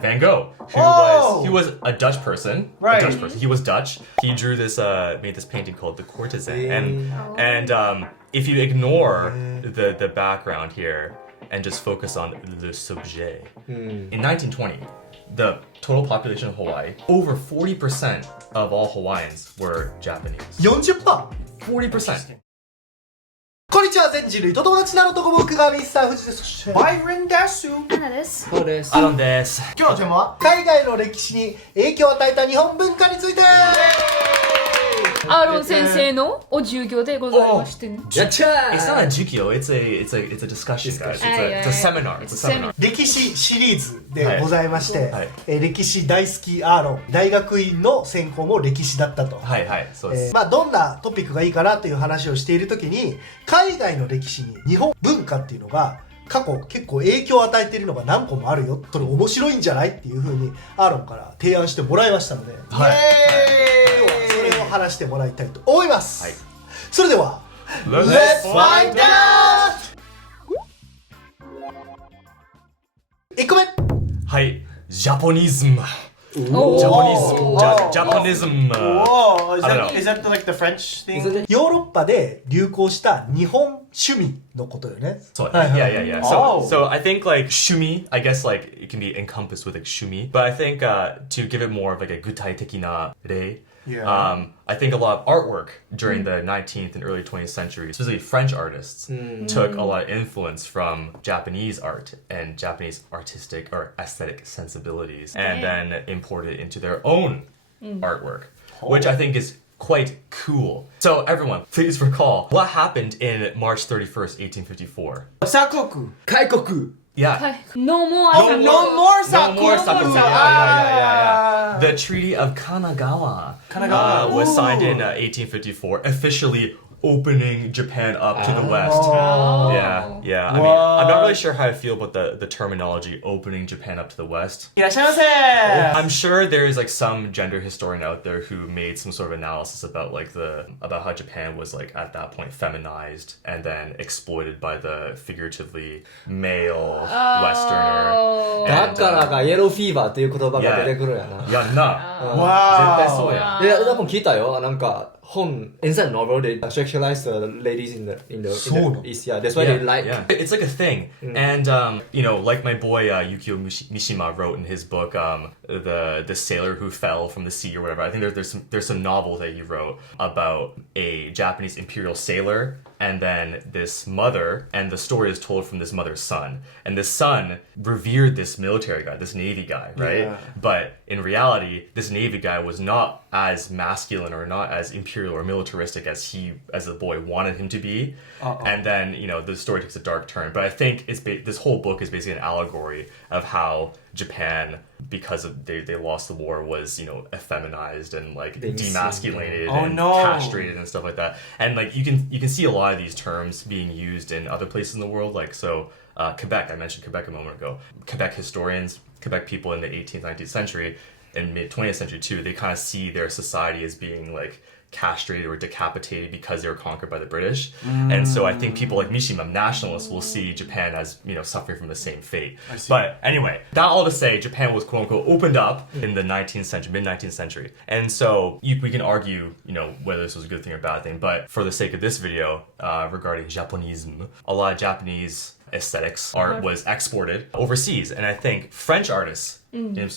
Van Gogh, he was a Dutch person. Right. A Dutch person. He was Dutch. He drew this, made this painting called The Courtesan. And if you ignore the background here and just focus on le sujet, in 1920, the total population of Hawaii, over 40% of all Hawaiians were Japanese. 40%? 40%. こんにちは、全人類と友達なのとこ僕がミスター富士です。そしてバイレンダスアナです。そうですアロンです。今日のテーマは海外の歴史に影響を与えた日本文化について。アーロン先生のお授業でございましてね。やっちゃー It's not a jukyo, it's a discussion, guys. It's a seminar. It's a seminar. 歴史シリーズでございまして、はい歴史大好きアーロン、大学院の専攻も歴史だったと。はいはい、そうです。どんなトピックがいいかなという話をしているときに、海外の歴史に日本文化っていうのが過去結構影響を与えているのが何個もあるよ。それ面白いんじゃないっていう風にアーロンから提案してもらいましたので、はい。今日はそれを話してもらいたいと思います。はい。それでは Let's find out! 1個目。はい、ジャポニズム。Japanism. Whoa, I don't know. is that like the French thing? ヨーロッパで流行した日本趣味のことよね。So, はいはい yeah. Oh. So I think like shumi, I guess like it can be encompassed with like shumi, but I think to give it more of like a gutai tekina rei, Yeah. I think a lot of artwork during the 19th and early 20th century, especially French artists, took a lot of influence from Japanese art and Japanese artistic or aesthetic sensibilities, and then imported it into their own artwork, which I think is quite cool. So everyone, please recall what happened in March 31st, 1854. 鎖国開国 Yeah. No more No more 鎖 No 国 more sakuku. Yeah. The Treaty of Kanagawa, was signed in 1854, officially opening Japan up to the West. Yeah. I mean, I'm not really sure how I feel about the terminology opening Japan up to the West. いらっしゃいませ I'm sure there's like some gender historian out there who made some sort of analysis about like about how Japan was like at that point feminized and then exploited by the figuratively male Westerner. だからがイエローフィーバーっていう言葉が出てくるんやな。いやな。わ絶対そうや。いや、多分聞いたよ。なんか本 inside novel they sexualize the ladies in the East. Yeah, that's why they like. Yeah. It's like a thing. And you know, like my boy Yukio Mishima wrote in his book, the sailor who fell from the sea or whatever. I think there's some novel that he wrote about a Japanese imperial sailor and then this mother, and the story is told from this mother's son. And this son revered this military guy, this Navy guy, right? Yeah. But in reality, this Navy guy was not as masculine or not as imperial or militaristic as the boy wanted him to be. And then, you know, the story takes a dark turn. But I think this whole book is basically an allegory of how Japan, because they lost the war, was, you know, effeminized and like demasculated and castrated and stuff like that. And like you can see a lot of these terms being used in other places in the world. Like Quebec, I mentioned Quebec a moment ago. Quebec historians, Quebec people in the 18th, 19th century and mid 20th century too, they kind of see their society as being like castrated or decapitated because they were conquered by the British. And so I think people like Mishima, nationalists, will see Japan as, you know, suffering from the same fate. But anyway, that all to say, Japan was quote unquote opened up in the 19th century, mid 19th century. And so we can argue, you know, whether this was a good thing or bad thing, but for the sake of this video, regarding Japonism, a lot of Japanese aesthetics art was exported overseas. And I think French artists in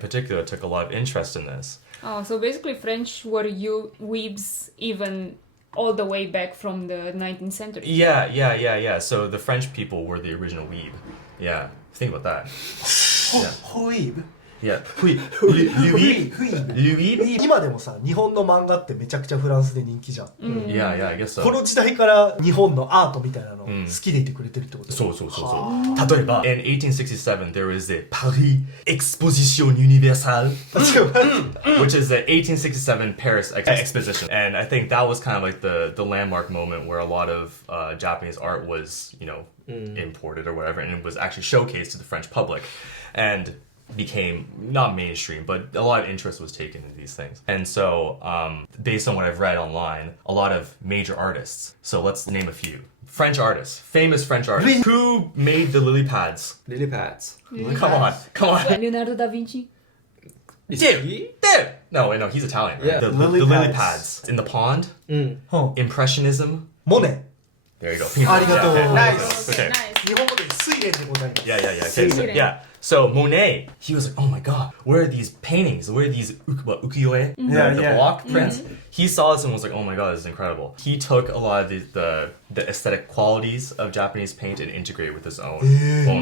particular took a lot of interest in this. Oh, so basically French were weaves even all the way back from the 19th century. Yeah. So the French people were the original weeb. Yeah, think about that. Weeb? Yeah. Louis? 今でもさ、日本の漫画ってめちゃくちゃフランスで人気じゃん。Yeah, I guess so. この時代から日本のアートみたいなの好きでいてくれてるってことだよね。そう。例えば、in 1867, there was the Paris Exposition Universelle, which is the 1867 Paris Exposition. And I think that was kind of like the landmark moment where a lot of Japanese art was, you know, imported or whatever, and it was actually showcased to the French public. And became not mainstream, but a lot of interest was taken in these things. And so, based on what I've read online, a lot of major artists. So let's name a few. French artists, famous French artists. Who made the lily pads? Lily pads. Come on. Leonardo da Vinci. Dude. No, he's Italian. Right? Yeah. The Lily lily pads. pads in the pond. うん。 Impressionism. モネ。 There you go. ありがとう。 Yeah, Nice. Okay. Nice. 日本語で睡蓮でございます。 Yeah. Okay, so, Seiren. yeah. So Monet, he was like, oh my god, where are these paintings? Where are these ukiyo-e? The block prints? He saw this and was like, oh my god, this is incredible. He took a lot of the aesthetic qualities of Japanese paint and integrated with his own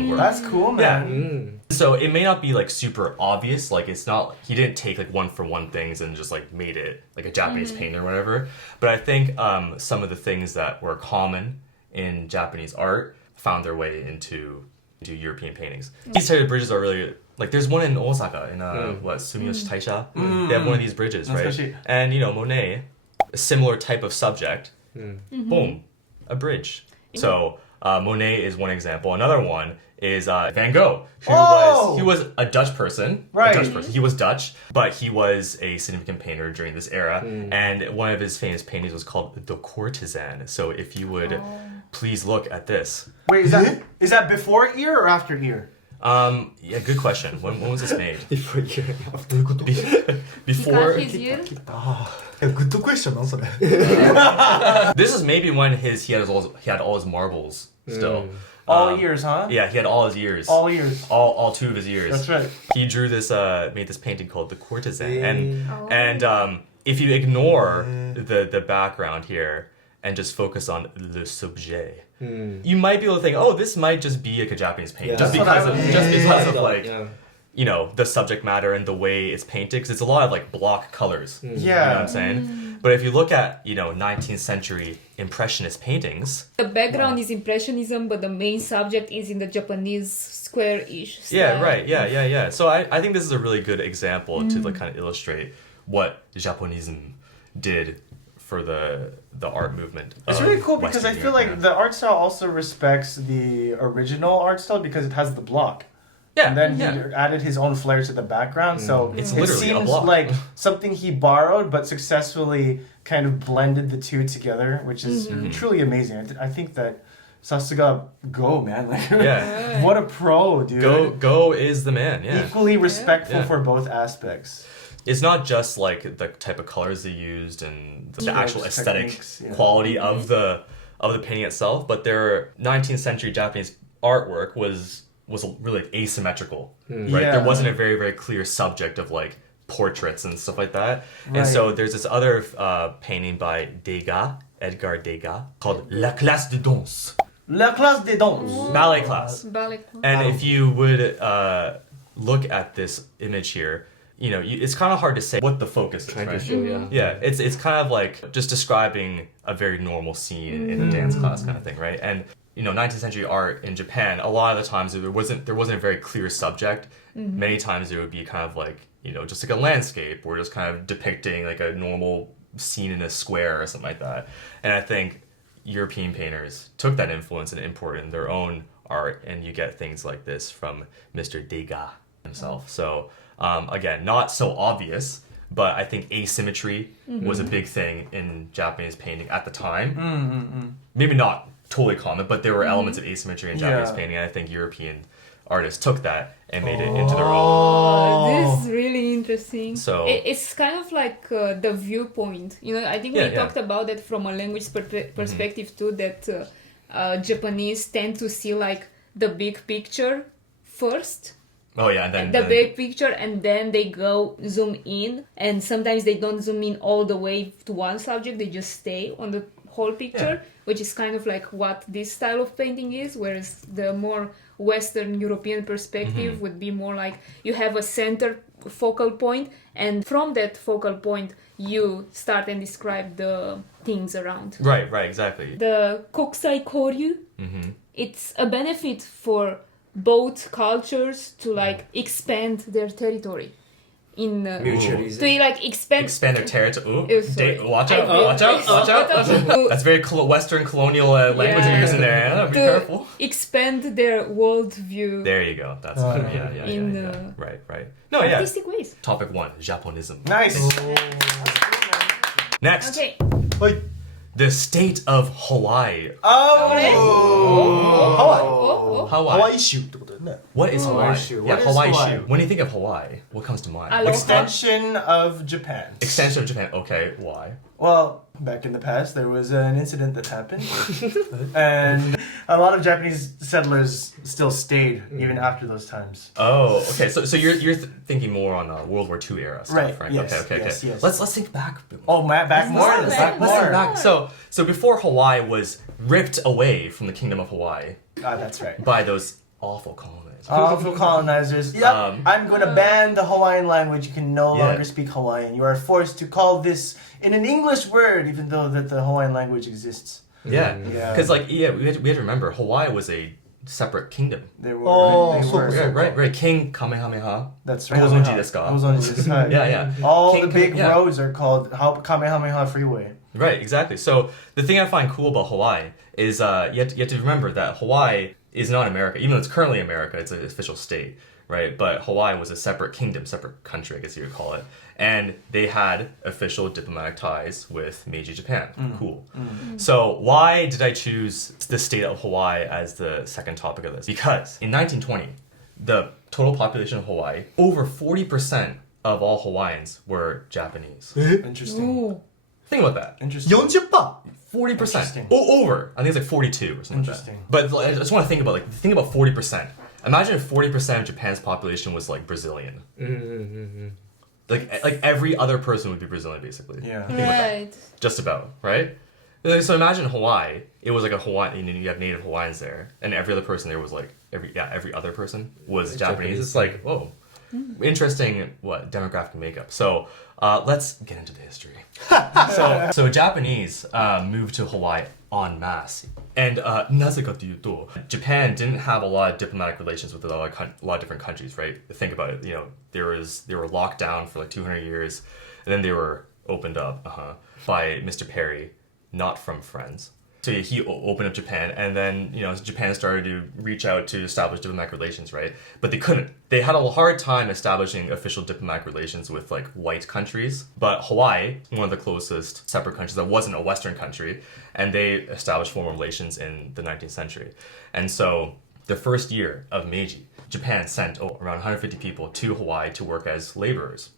work. That's cool, Yeah. man. So it may not be like super obvious, like it's not, he didn't take like one for one things and just like made it like a Japanese painting or whatever. But I think some of the things that were common in Japanese art found their way into European paintings. These type of bridges are really, like there's one in Osaka, in Sumiyoshi Taisha. They have one of these bridges, right? Especially- And Monet, a similar type of subject, boom, a bridge. So Monet is one example. Another one is Van Gogh, who was a Dutch person. Right. A Dutch person. He was Dutch, but he was a significant painter during this era. And one of his famous paintings was called The Courtesan. So if you would please look at this. Wait, is that before ear or after ear? Yeah, good question. When was this made? どういうこと Before. Because his year. グッドクエスチョンなんそれ This is maybe when he had all his marbles still. All ears, huh? Yeah, he had all his ears. All ears. All two of his ears. That's right. He drew this, made this painting called The Courtesan. And if you ignore the background here and just focus on le sujet, you might be able to think, oh, this might just be like a Japanese painting. Yeah. Just because of like, the subject matter and the way it's painted, because it's a lot of like block colors. Yeah. You know what I'm saying? But if you look at, 19th century Impressionist paintings. The background is Impressionism, but the main subject is in the Japanese square-ish style. Yeah, right. Yeah. So I think this is a really good example to like kind of illustrate what Japonism did for the art movement. It's of really cool because Western I feel Europe, like the art style also respects the original art style because it has the block. Yeah, And then he yeah. added his own flair to the background, so It's it literally a seems block. like something he borrowed but successfully kind of blended the two together, which is truly amazing. I think that Sasuga Go, man, like Yeah. what a pro, dude. Go is the man. Yeah. Equally respectful Yeah. for both aspects. It's not just like the type of colors they used and the actual Strokes, aesthetic techniques, yeah. quality of the painting itself, but their 19th century Japanese artwork was really asymmetrical, right? Yeah. There wasn't a very, very clear subject of like portraits and stuff like that. Right. And so there's this other painting by Edgar Degas, called La Classe de Danse, La classe des danses. ballet class. Ballet class. And if you would look at this image here, it's kind of hard to say what the focus is, Trying to right? show, yeah. Yeah, it's kind of like just describing a very normal scene in a dance class kind of thing, right? And 19th century art in Japan, a lot of the times there wasn't a very clear subject. Many times it would be kind of like just like a landscape or just kind of depicting like a normal scene in a square or something like that. And I think European painters took that influence and imported in their own art, and you get things like this from Mr. Degas himself. So again, not so obvious, but I think asymmetry was a big thing in Japanese painting at the time. Maybe not totally common, but there were elements of asymmetry in Japanese Yeah. painting, and I think European artists took that and made it into their own. This is really interesting. So- it's kind of like the viewpoint. I think we talked about that from a language perspective too. That Japanese tend to see like the big picture first. Oh yeah, and then The big picture, and then they go zoom in, and sometimes they don't zoom in all the way to one subject, they just stay on the whole picture, which is kind of like what this style of painting is, whereas the more Western European perspective would be more like you have a center focal point, and from that focal point you start and describe the things around. Right, exactly. The kokusai koryu, it's a benefit for both cultures to like expand their territory. in Mutualism. to like expand Their territory. Ooh, Yes, sorry. watch out! Watch out! Watch out! That's very Western colonial language you're using there. Yeah, be careful. to expand their worldview There you go. That's good. Yeah. in Right. No, yeah. artistic ways. Topic 1, Japonism. Nice. Next, Okay. はい the state of Hawaii. Oh. ハワイ Oh, ハ Hawaii. ワイ州ってことだよね What is Hawaii? Hawaii shoe. Yeah, What is Hawaii Hawaii? shoe. When you think of Hawaii, what comes to mind? Aloha. Extension of Japan. Extension of Japan. Okay, why? Well, back in the past, there was an incident that happened, and a lot of Japanese settlers still stayed even after those times. Oh, okay. So you're thinking more on World War II era stuff, Right, right? yes, Okay. yes. Let's think back. Oh, back more. Let's Back Let's think more. back. So before Hawaii was ripped away from the Kingdom of Hawaii Ah, that's right. by those awful colonizers. Awful colonizers. Yep. I'm going to ban the Hawaiian language. You can no Yeah. longer speak Hawaiian. You are forced to call this in an English word, even though that the Hawaiian language exists. Yeah, Yeah. because we had to remember Hawaii was a separate kingdom. They were. Oh, they so were. cool. Right. King Kamehameha. That's right. Gozonji desu ka? Gozonji desu ka? Yeah. All King- the big yeah. roads are called Kamehameha Freeway. Right, exactly. So the thing I find cool about Hawaii is you have to remember that Hawaii is not America. Even though it's currently America, it's an official state, right? But Hawaii was a separate kingdom, separate country, I guess you would call it. And they had official diplomatic ties with Meiji Japan. Cool. So why did I choose the state of Hawaii as the second topic of this? Because in 1920, the total population of Hawaii, over 40% of all Hawaiians were Japanese. え Interesting. Ooh. Think about that. Interesting. 40%? 40%. Interesting. Over. I think it's like 42 or something Interesting. like that. But I just want to think about think about 40%. Imagine if 40% of Japan's population was like Brazilian. Like every other person would be Brazilian basically. Yeah. Think about that. Right. Just about, right? So imagine Hawaii. It was like a Hawaiian. You have native Hawaiians there, and every other person there was like every other person was Japanese. It's like whoa, interesting demographic makeup. So let's get into the history. So Japanese moved to Hawaii en masse, and なぜかというと Japan didn't have a lot of diplomatic relations with a lot of different countries, right? Think about it. They were locked down for like 200 years, and then they were opened up by Mr. Perry. Not from friends. So he opened up Japan, and then Japan started to reach out to establish diplomatic relations, right? But they couldn't. They had a hard time establishing official diplomatic relations with like white countries. But Hawaii, one of the closest separate countries that wasn't a Western country, and they established formal relations in the 19th century. And so the first year of Meiji, Japan sent around 150 people to Hawaii to work as laborers,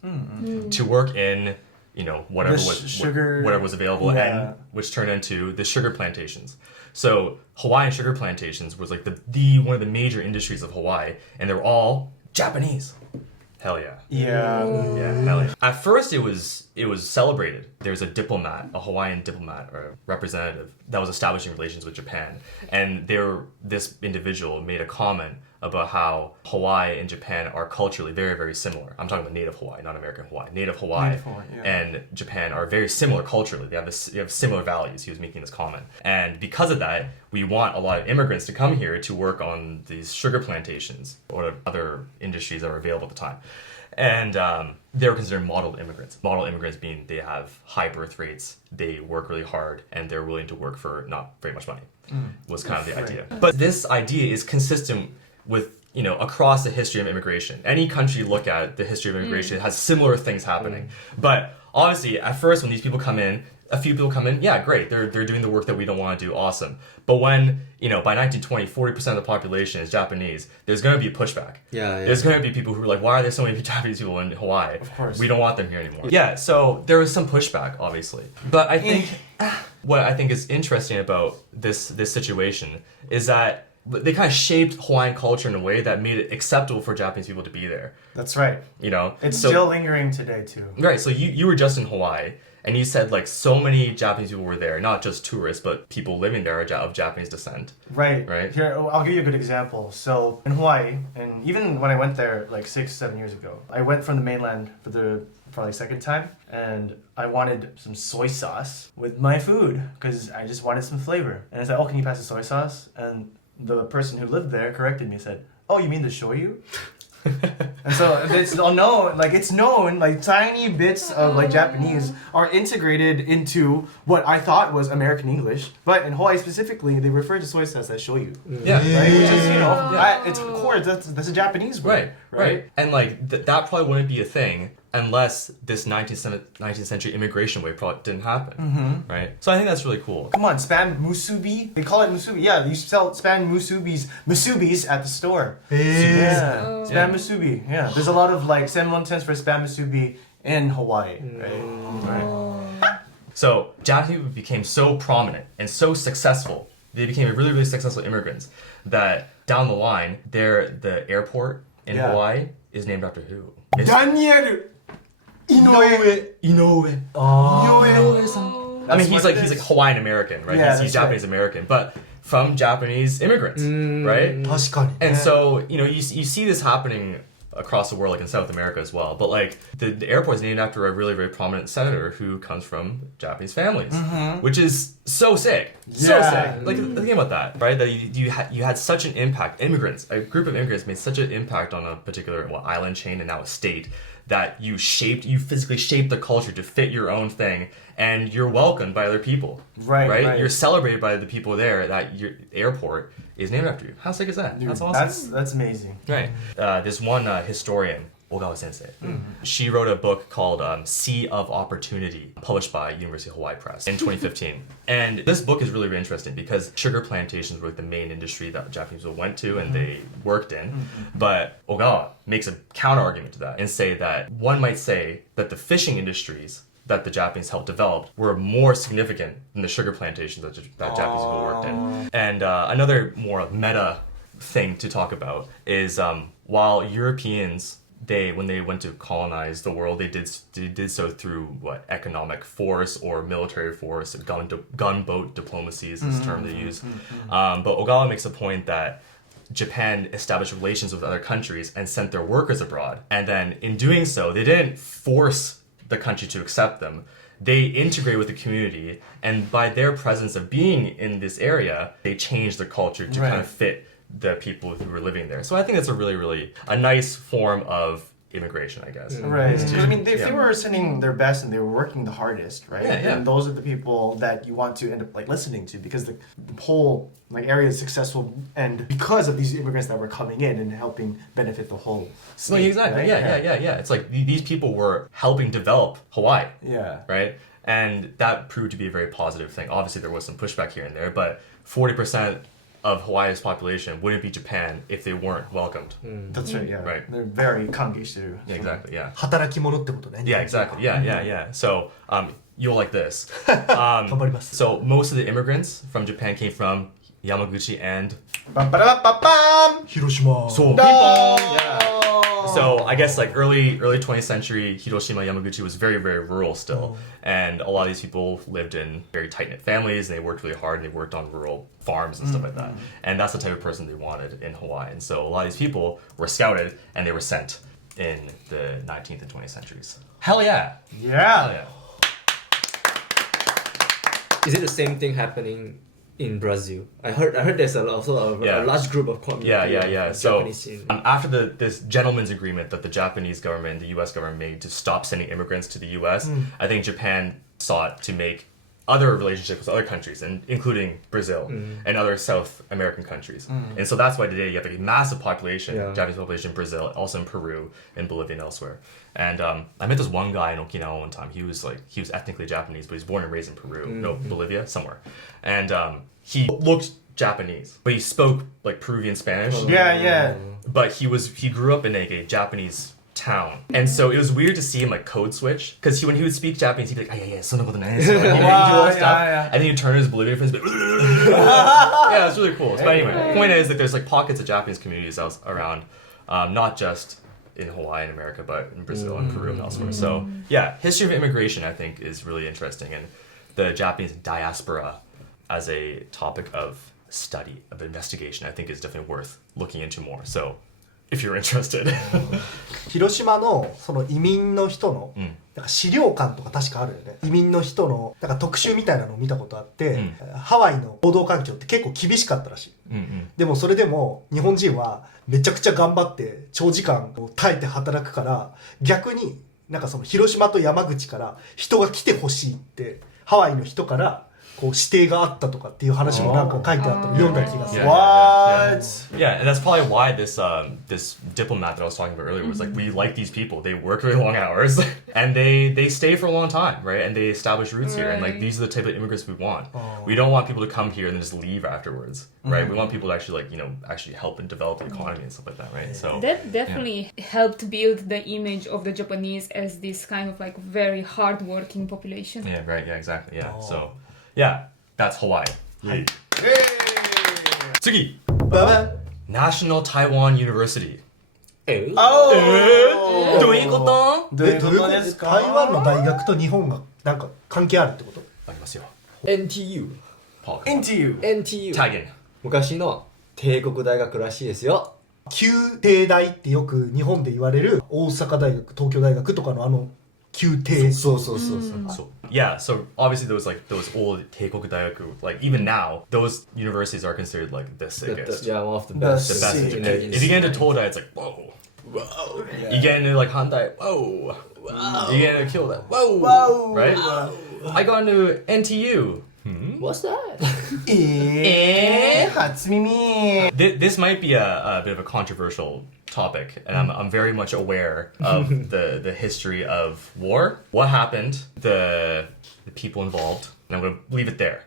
to work in whatever was available, and which turned into the sugar plantations. So Hawaiian sugar plantations was like the one of the major industries of Hawaii, and they were all Japanese. Hell yeah. Yeah. Yeah, hell yeah. At first it was celebrated. There's a Hawaiian diplomat or representative that was establishing relations with Japan, and this individual made a comment about how Hawaii and Japan are culturally very, very similar. I'm talking about native Hawaii, not American Hawaii. Native Hawaii and Japan are very similar culturally. They have similar values. He was making this comment. And because of that, we want a lot of immigrants to come here to work on these sugar plantations or other industries that were available at the time. And they were considered model immigrants. Model immigrants being they have high birth rates, they work really hard, and they're willing to work for not very much money, was kind of the idea. But this idea is consistent with across the history of immigration. Any country you look at the history of immigration has similar things happening. But obviously, at first, when these people come in, a few people come in, yeah, great, they're doing the work that we don't want to do, awesome. But when by 1920, 40% of the population is Japanese, there's going to be a pushback. Yeah. There's going to be people who are like, why are there so many Japanese people in Hawaii? Of course. We don't want them here anymore. Yeah, so there was some pushback, obviously. But I think what I think is interesting about this situation is that they kind of shaped Hawaiian culture in a way that made it acceptable for Japanese people to be there. That's right. It's still lingering today too. Right. So you were just in Hawaii, and you said like so many Japanese people were there, not just tourists, but people living there of Japanese descent. Right. Right. Here, I'll give you a good example. So in Hawaii, and even when I went there like 6-7 years ago, I went from the mainland for the probably second time, and I wanted some soy sauce with my food because I just wanted some flavor. And I said, "Oh, can you pass the soy sauce?" And the person who lived there corrected me, said, "Oh, you mean the shoyu?" And so it's all known, like it's known, like tiny bits of like Japanese are integrated into what I thought was American English, but in Hawaii specifically, they refer to soy sauce as shoyu, Yeah. right? Which is at its core, that's a Japanese word, Right. And like that probably wouldn't be a thing unless this 19th century immigration wave probably didn't happen, right? So I think that's really cool. Come on, spam musubi. They call it musubi. Yeah, you sell spam musubis at the store. Yeah, spam musubi. Yeah, there's a lot of like senmon tents for spam musubi in Hawaii, right? So Japanese people became so prominent and so successful. They became really, really successful immigrants that down the line, the airport in Hawaii is named after who? It's Daniel Inoue. Inoue. Inoue-san. I mean, he's like Hawaiian American, right? Yeah, he's that's Japanese American, but from Japanese immigrants, right? 確かにね And so, you see this happening across the world, like in South America as well. But like the airport is named after a really, very prominent senator who comes from Japanese families, which is so sick. So Yeah. sick. Like think about that, right? That you had such an impact. A group of immigrants made such an impact on a particular island chain and now a state that you physically shaped the culture to fit your own thing, and you're welcomed by other people. Right. You're celebrated by the people there. That your airport is named after you. How sick is that? Dude, That's awesome. That's amazing. Right. This one historian, Ogawa Sensei, she wrote a book called Sea of Opportunity, published by University of Hawaii Press in 2015. And this book is really, really interesting because sugar plantations were the main industry that Japanese people went to and they worked in. But Ogawa makes a counter argument to that and say that one might say that the fishing industries that the Japanese helped develop were more significant than the sugar plantations that Japanese people worked in. And another more meta thing to talk about is while Europeans, when they went to colonize the world, they did so through economic force or military force. Gunboat diplomacy is this term they use. But Ogawa makes a point that Japan established relations with other countries and sent their workers abroad. And then in doing so, they didn't force the country to accept them. They integrate with the community, and by their presence of being in this area, they change the culture to kind of fit the people who were living there. So I think that's a really, really a nice form of immigration, I guess. Right. Because I mean, they were sending their best and they were working the hardest, right? Yeah. And those are the people that you want to end up like listening to because the whole like area is successful and because of these immigrants that were coming in and helping benefit the whole state. Well, exactly. Right? Yeah. It's like these people were helping develop Hawaii. Yeah. Right? And that proved to be a very positive thing. Obviously, there was some pushback here and there, but 40% of Hawaii's population wouldn't be Japan if they weren't welcomed. That's right, yeah. Right. They're very kangeishiru. Yeah, exactly, yeah. 働き者ってことね Yeah, exactly. Yeah. So, you'll like this. 頑張ります So, most of the immigrants from Japan came from Yamaguchi and... Ba-ba-da-ba-bam! 広島 So, people! Yeah. So, I guess like early 20th century, Hiroshima, Yamaguchi was very, very rural still. And a lot of these people lived in very tight-knit families, and they worked really hard, and they worked on rural farms and stuff like that. And that's the type of person they wanted in Hawaii. And so a lot of these people were scouted, and they were sent in the 19th and 20th centuries. Hell yeah! Yeah. Hell yeah. Is it the same thing happening in Brazil? I heard there's also a large group of community. Yeah. So Japanese in after this gentleman's agreement that the Japanese government and the U.S. government made to stop sending immigrants to the U.S., I think Japan sought to make other relationships with other countries, and including Brazil and other South American countries. And so that's why today you have a massive population, Japanese population in Brazil, also in Peru, in Bolivia, and elsewhere. And I met this one guy in Okinawa one time. He was ethnically Japanese, but he was born and raised in Peru, Bolivia, somewhere. And he looked Japanese, but he spoke like Peruvian Spanish. Yeah. But he grew up in like a Japanese town, and so it was weird to see him like code switch because when he would speak Japanese, he'd be like, yeah, so no, and then he'd do all that stuff, and then he'd turn to his Bolivian friends, yeah, it's really cool. But anyway, the point is that there's like pockets of Japanese communities around, not just in Hawaii and America, but in Brazil and Peru and elsewhere. So yeah, history of immigration I think is really interesting, and the Japanese diaspora as a topic of study, of investigation, I think is definitely worth looking into more. So if you're interested. 広島のその移民の人のなんか資料館とか確かあるよね。移民の人のなんか特集みたいなのを見たことあって、ハワイの労働環境って結構厳しかったらしい。でもそれでも日本人はめちゃくちゃ頑張って長時間を耐えて働くから、逆になんかその広島と山口から人が来てほしいってハワイの人からこう指定があったとかっていう話もなんか書いてあったの読んだ気がする。What? Yeah, and that's probably why this diplomat that I was talking about earlier was like, we like these people. They work really long hours, and they stay for a long time, right? And they establish roots here, and like these are the type of immigrants we want. We don't want people to come here and then just leave afterwards, right? We want people to actually actually help and develop the economy and stuff like that, right? So that definitely helped build the image of the Japanese as this kind of like very hardworking population. yeah, right, yeah, exactly, yeah. So yeah, that's Hawaii. はい。次、ババン。National Taiwan University. Oh! どういうこと？どういうことですか？台湾の大学と日本がなんか関係あるってこと？ありますよ。NTU NTU. NTU タゲン。昔の帝国大学らしいですよ。旧帝大ってよく日本で言われる大阪大学、東京大学とかのあの旧帝。そうそうそうそう。So yeah, so obviously those old Teikoku Daioku, like even now, those universities are considered like the sickest. Yeah, one of the The best. The best. sickest. If you get into Toda, it's like whoa. Wow. You get into like Handai, whoa. Wow. You get into Kyoto, whoa. Whoa. Right? I got into NTU. What's that? Hatsumimi. This might be a bit of a controversial topic, and I'm very much aware of the history of war, what happened, the people involved, and I'm going to leave it there.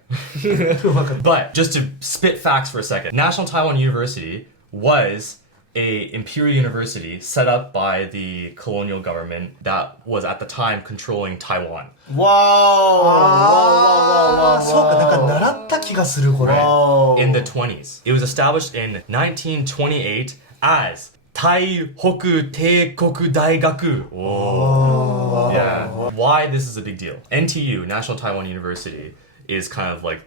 But just to spit facts for a second, National Taiwan University was a imperial university set up by the colonial government that was at the time controlling Taiwan. Whoa. ああ、そうか、なんか習った気がするこれ。 In the 20s. It was established in 1928 as 台北帝国大学. Whoa. Yeah. Why this is a big deal. NTU, National Taiwan University, is kind of like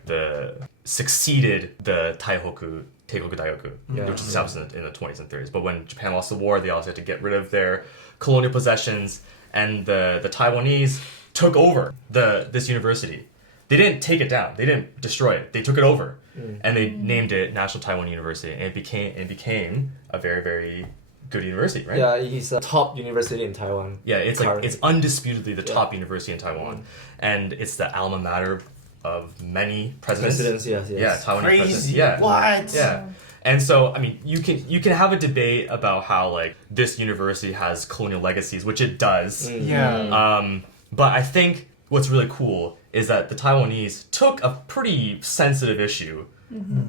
succeeded the Taihoku Teikoku Daioku, which was established in the 20s and 30s. But when Japan lost the war, they also had to get rid of their colonial possessions, and the Taiwanese took over this university. They didn't take it down. They didn't destroy it. They took it over, and they named it National Taiwan University, and it became a very, very good university, right? Yeah, it's a top university in Taiwan. Yeah, it's undisputedly the top university in Taiwan, and it's the alma mater of many presidents. Yes. Yeah, Taiwanese Crazy. presidents. Yeah. What? Yeah. And so, I mean, you can have a debate about how like this university has colonial legacies, which it does. Yeah. But I think what's really cool is that the Taiwanese took a pretty sensitive issue.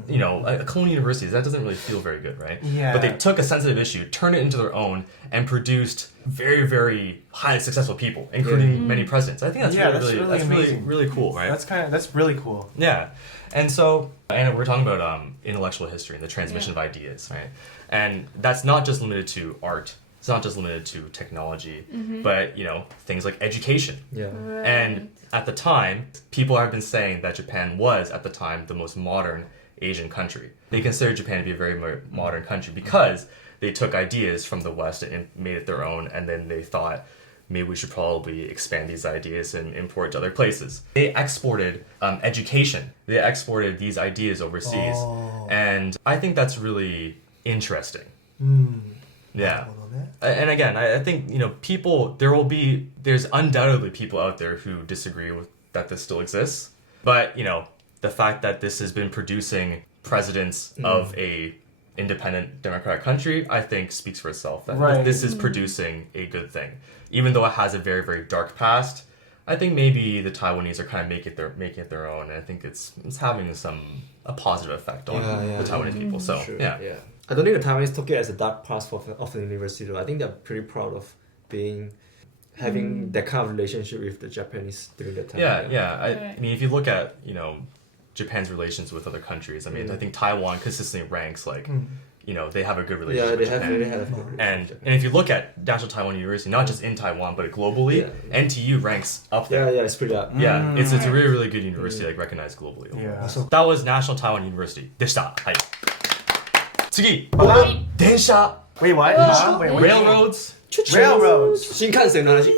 You know, a colonial university, that doesn't really feel very good, right? Yeah. But they took a sensitive issue, turned it into their own, and produced very, very highly successful people, including many presidents. I think that's really amazing. really cool, right? That's really cool. Yeah. And so, and we're talking about intellectual history and the transmission of ideas, right? And that's not just limited to art. It's not just limited to technology, but, you know, things like education. Yeah. Right. And at the time, people have been saying that Japan was, at the time, the most modern Asian country. They considered Japan to be a very modern country because they took ideas from the West and made it their own, and then they thought, maybe we should probably expand these ideas and import it to other places. They exported education. They exported these ideas overseas. And I think that's really interesting. Yeah. And again, I think, you know, there's undoubtedly people out there who disagree with that this still exists. But, you know, the fact that this has been producing presidents of a independent democratic country, I think speaks for itself. That this is producing a good thing. Even though it has a very, very dark past, I think maybe the Taiwanese are kind of making it their own. And I think it's having a positive effect on the Taiwanese people. So, Sure. yeah. I don't think the Taiwanese took it as a dark past of the university. I think they're pretty proud of having that kind of relationship with the Japanese during that time. Yeah. I mean, if you look at, you know, Japan's relations with other countries, I mean, I think Taiwan consistently ranks like, you know, they have a good relationship with Japan. They have a good relationship. And if you look at National Taiwan University, not just in Taiwan, but globally, NTU ranks up there. Yeah, it's pretty up. Yeah, it's a really, really good university, like recognized globally. Yeah. That was National Taiwan University. でした。はい。次。はい。電車。 Wait, what? Wait. Railroads. Railroads. 新幹線の話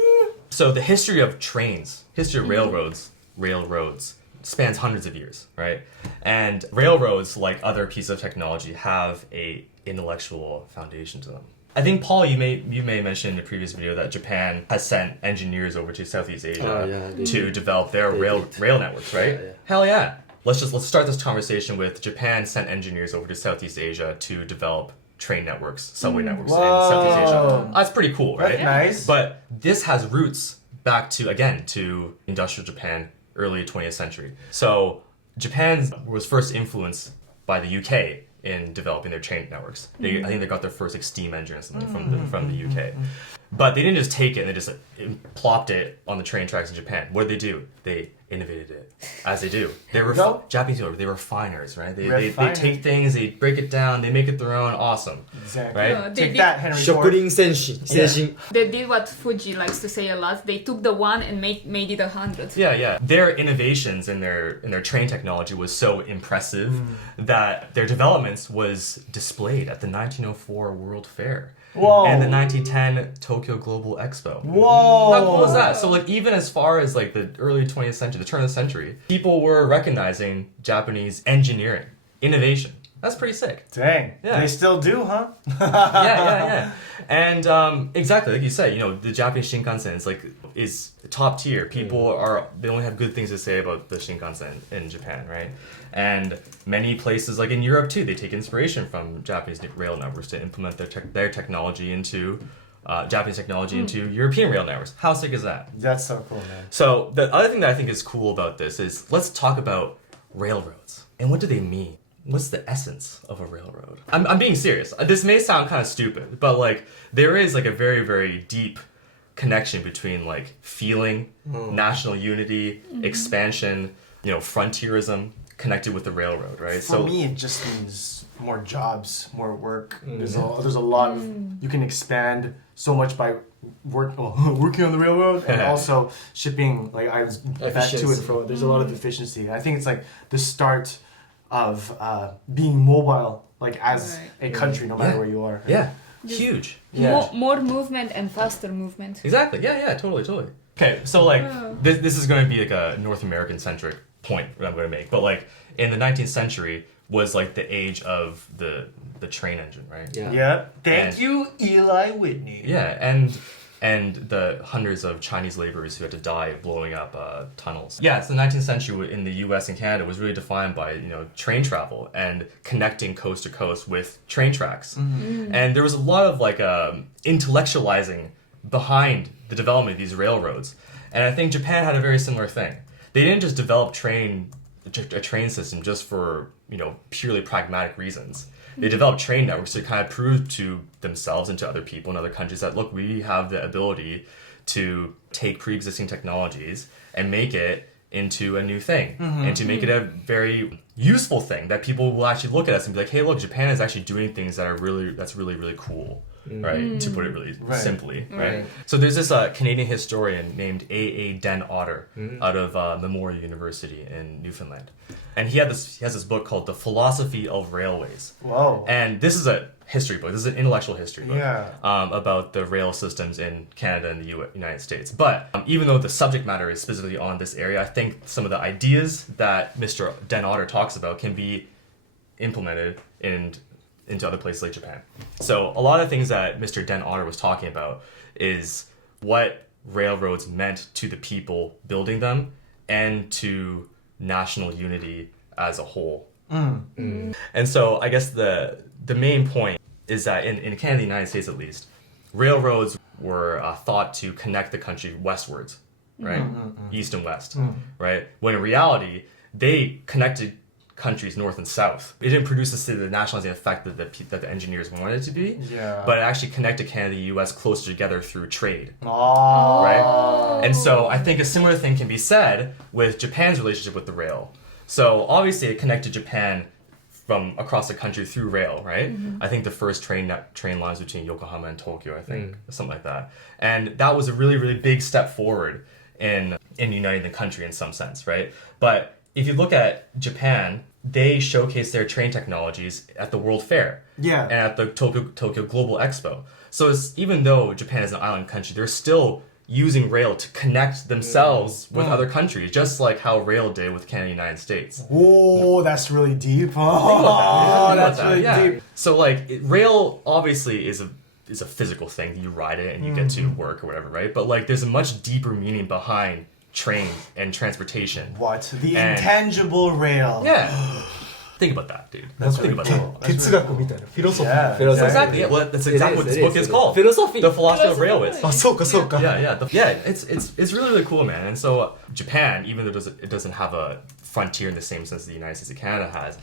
So the history of trains, history of railroads spans hundreds of years, right? And railroads, like other pieces of technology, have a intellectual foundation to them. I think, Paul, you may mention in the previous video that Japan has sent engineers over to Southeast Asia to develop their rail networks, right? Yeah. Hell yeah. Let's start this conversation with Japan sent engineers over to Southeast Asia to develop train networks, subway networks in Southeast Asia. That's pretty cool, right? That's nice. But this has roots back to industrial Japan, early 20th century. So Japan was first influenced by the UK in developing their train networks. I think they got their first steam engine or something from the UK. But they didn't just take it and they just plopped it on the train tracks in Japan. What did they do? They innovated it, as they do. Japanese people, they were refiners, right? They take things, they break it down, they make it their own. Awesome. Exactly. Right? Take that, Henry Ford. 職人精神 They did what Fuji likes to say a lot. They took the one and made it 100. Yeah. Their innovations in their train technology was so impressive that their developments was displayed at the 1904 World Fair. Whoa. And the 1910 Tokyo Global Expo. Whoa. How cool was that? So even as far as the early 20th century, the turn of the century, people were recognizing Japanese engineering, innovation. That's pretty sick. Dang. Yeah. They still do, huh? Yeah. And exactly like you said, the Japanese Shinkansen is top tier. People they only have good things to say about the Shinkansen in Japan, right? And many places like in Europe too, they take inspiration from Japanese rail networks to implement their technology into Japanese technology into European rail networks. How sick is that? That's so cool, man. So the other thing that I think is cool about this is let's talk about railroads and what do they mean? What's the essence of a railroad? I'm being serious. This may sound kind of stupid, but there is a very, very deep connection between feeling, national unity, expansion, frontierism connected with the railroad, right? For me, it just means more jobs, more work. There's a lot of you can expand so much by working on the railroad and also shipping. I was back to and fro. There's a lot of efficiency. I think it's the start of being mobile, as a country, no matter where you are. Yeah, huge. More movement and faster movement. Exactly. Yeah. Totally. Okay, so this is going to be a North American centric point that I'm going to make, but in the 19th century was the age of the train engine, right? Yeah. Thank you, Eli Whitney. Yeah, and the hundreds of Chinese laborers who had to die blowing up tunnels. Yeah, so the 19th century in the U.S. and Canada was really defined by train travel and connecting coast to coast with train tracks. And there was a lot of intellectualizing behind the development of these railroads. And I think Japan had a very similar thing. They didn't just develop a train system just for purely pragmatic reasons. They developed train networks to kind of prove to themselves and to other people in other countries that, look, we have the ability to take pre-existing technologies and make it into a new thing and to make it a very useful thing that people will actually look at us and be like, hey, look, Japan is actually doing things that's really, really cool. Right, to put it really simply, right? So there's this Canadian historian named A.A. Den Otter out of Memorial University in Newfoundland, and he has this book called The Philosophy of Railways. Whoa! And this is a history book. This is an intellectual history book Yeah. About the rail systems in Canada and the United States. But even though the subject matter is specifically on this area, I think some of the ideas that Mr. Den Otter talks about can be implemented into other places like Japan. So a lot of things that Mr. Den Otter was talking about is what railroads meant to the people building them and to national unity as a whole. And so I guess the main point is that in Canada and the United States at least, railroads were thought to connect the country westwards, right? East and west, right? When in reality, they connected countries north and south. It didn't produce the nationalizing effect that the engineers wanted it to be, but it actually connected Canada and the US closer together through trade. Right? And so I think a similar thing can be said with Japan's relationship with the rail. So obviously it connected Japan from across the country through rail, right? I think the first train lines between Yokohama and Tokyo, I think, something like that. And that was a really, really big step forward in uniting the country in some sense, right? But if you look at Japan, they showcase their train technologies at the World Fair and at the Tokyo Global Expo. So even though Japan is an island country, they're still using rail to connect themselves with other countries, just like how rail did with Canada and the United States. Whoa, that's really deep. Oh, that's really deep. So like rail obviously is a physical thing. You ride it and you get to work or whatever, right? But like there's a much deeper meaning behind train and transportation. What? The intangible rail. Yeah. Think about that, dude. Think about that. 哲学みたいなフィロソフィー Philosophy. Exactly. Yeah. Well, that's exactly what this It book is. is called. Philosophy. The Philosophy of Railways. あそうかそうか Yeah. Yeah. It's really, really cool, man. And so Japan, even though it doesn't have a frontier in the same sense the United States and Canada has,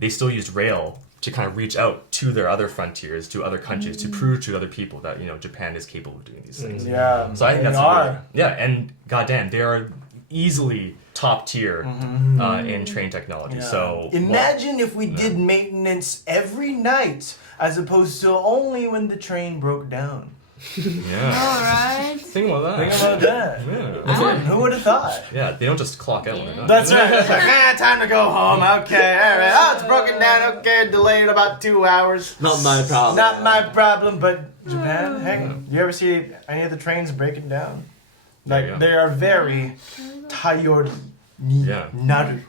they still used rail to kind of reach out to their other frontiers, to other countries, to prove to other people that, you know, Japan is capable of doing these things. Yeah. So I think they that's are. and goddamn, they are easily top tier in train technology. Yeah. So Imagine if we did maintenance every night as opposed to only when the train broke down. yeah. Alright. Think about that. Think about that. Yeah. Who would have thought? Yeah, they don't just clock out when they're done. That's right. It's like, time to go home. Okay, all right. Oh, it's broken down. Okay, delayed about 2 hours. Not my problem. Not my problem, but Japan, hey, you ever see any of the trains breaking down? Like, Yeah. they are very tired Yeah. なる.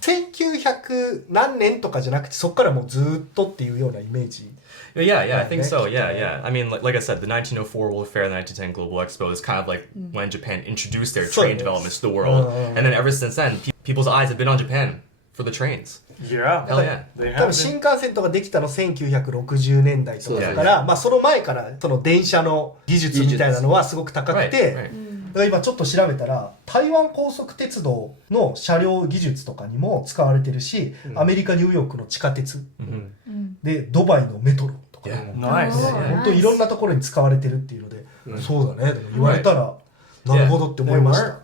1900何年とかじゃなくてそっからもうずーっとっていうようなイメージ Yeah, I think so. Yeah. I mean, like I said, the 1904 World Fair, the 1910 Global Expo is kind of like when Japan introduced their train developments to the world. And then ever since then, people's eyes have been on Japan for the trains. Yeah. Hell yeah. They 多分 have 新 been. 幹線とかできたの1960年代とかだから、まあその前からその電車の技術みたいなのはすごく高く Right, て、 right. だから今ちょっと調べたら台湾高速鉄道の車両技術とかにも使われてるし、アメリカニューヨークの地下鉄、でドバイのメトロとか、 Nice. 本当いろんなところに使われてるっていうので、そうだね。でも言われたら、なるほどって思いました。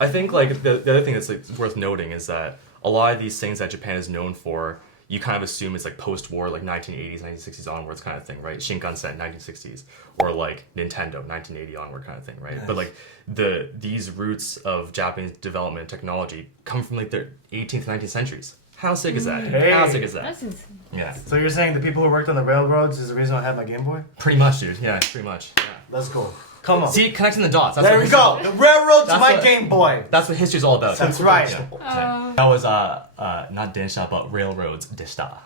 I think like the other thing that's like worth noting is that a lot of these things that Japan is known for, you kind of assume it's like post-war, like 1980s, 1960s onwards kind of thing, right? Shinkansen, 1960s, or like Nintendo, 1980 onward kind of thing, right? But like these roots of Japanese development and technology come from like the 18th, 19th centuries. How sick is that? Hey. How sick is that? That's insane. Yeah, So you're saying the people who worked on the railroads is the reason I had my Game Boy? pretty much, dude. Yeah, pretty much. Yeah. Let's go. Come on. See, connecting the dots. That's There what we history- go. The railroads, That's my what- Game Boy. That's what history's all about. That's right. Yeah. That was not densha, but railroads deshita.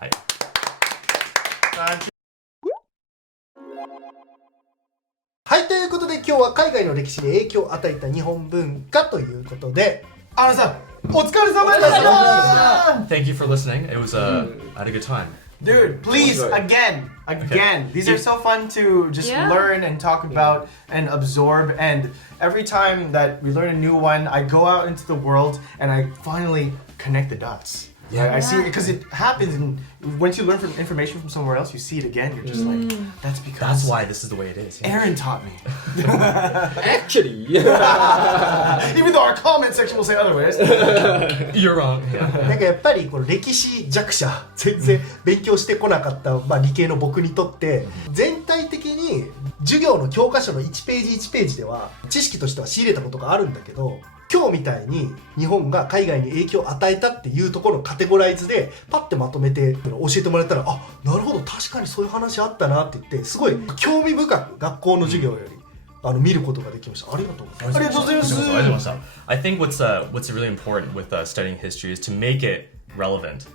はい、ということで今日は海外の歴史に影響を与えた日本文化ということで、あのさ、お疲れ様でした Thank you for listening. It was I had a good time. Dude, please, Enjoy. again. These are so fun to just Yeah. learn and talk about and absorb. And every time that we learn a new one, I go out into the world and I finally connect the dots. Yeah, I see it because it happens. And once you learn from information from somewhere else, you see it again. You're just like, that's because That's why this is the way it is. Yeah. Aaron taught me. Actually, Even though our comment section will say otherwise. You're wrong. Yeah. なんかやっぱりこの歴史弱者全然勉強してこなかった、まあ、理系の僕にとって全体的に授業の教科書の1ページ1ページでは知識としては仕入れたことがあるんだけど、今日みたいに日本が海外に影響を与えたっていうところのカテゴライズでパッてまとめて教えてもらえたら、あ、なるほど、確かにそういう話あったなって言ってすごい興味深く学校の授業より見ることができました。ありがとうございます。ありがとうございます。 I think what's really important with studying history is to make it relevant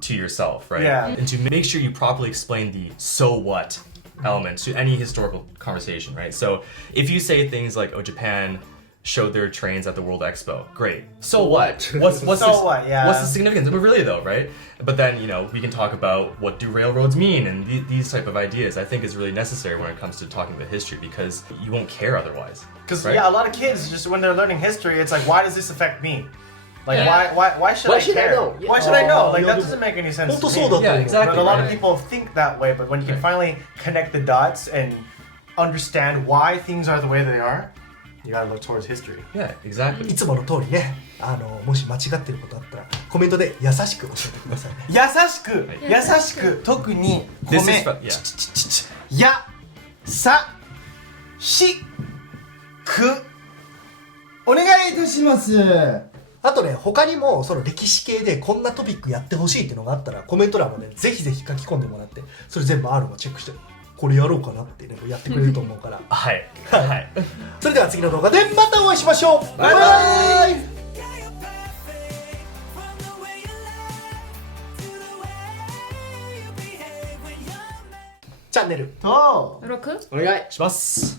to yourself, right? Yeah. And to make sure you properly explain the so what element to any historical conversation, right? So if you say things like, "Oh, Japan showed their trains at the World Expo," great. So what? What's So what? Yeah. What's the significance? But really though, right? But then we can talk about what do railroads mean and these type of ideas. I think is really necessary when it comes to talking about history because you won't care otherwise. Because right? yeah, a lot of kids just when they're learning history, it's like, why does this affect me? Like, Yeah. why should Why I should I care? know? Yeah. Why should I know? Like, that Yeah. doesn't make any sense. 本当 to そうだと me. 思う。 Yeah, exactly. But a lot of right. people think that way, but when you can finally connect the dots and understand why things are the way they are, you gotta look towards history. Yeah, exactly. いつもの通りね、もし間違ってることあったらコメントで優しく教えてくださいね。優しく、優しく、特に This 米 is yeah. やさしくお願いいたします。あとね、他にもその歴史系でこんなトピックやってほしいっていうのがあったらコメント欄もね、ぜひぜひ書き込んでもらって、それ全部 R もチェックしてこれやろうかなってねやってくれると思うからはいはい。それでは次の動画でまたお会いしましょう。バイバイ。チャンネルと録お願いします。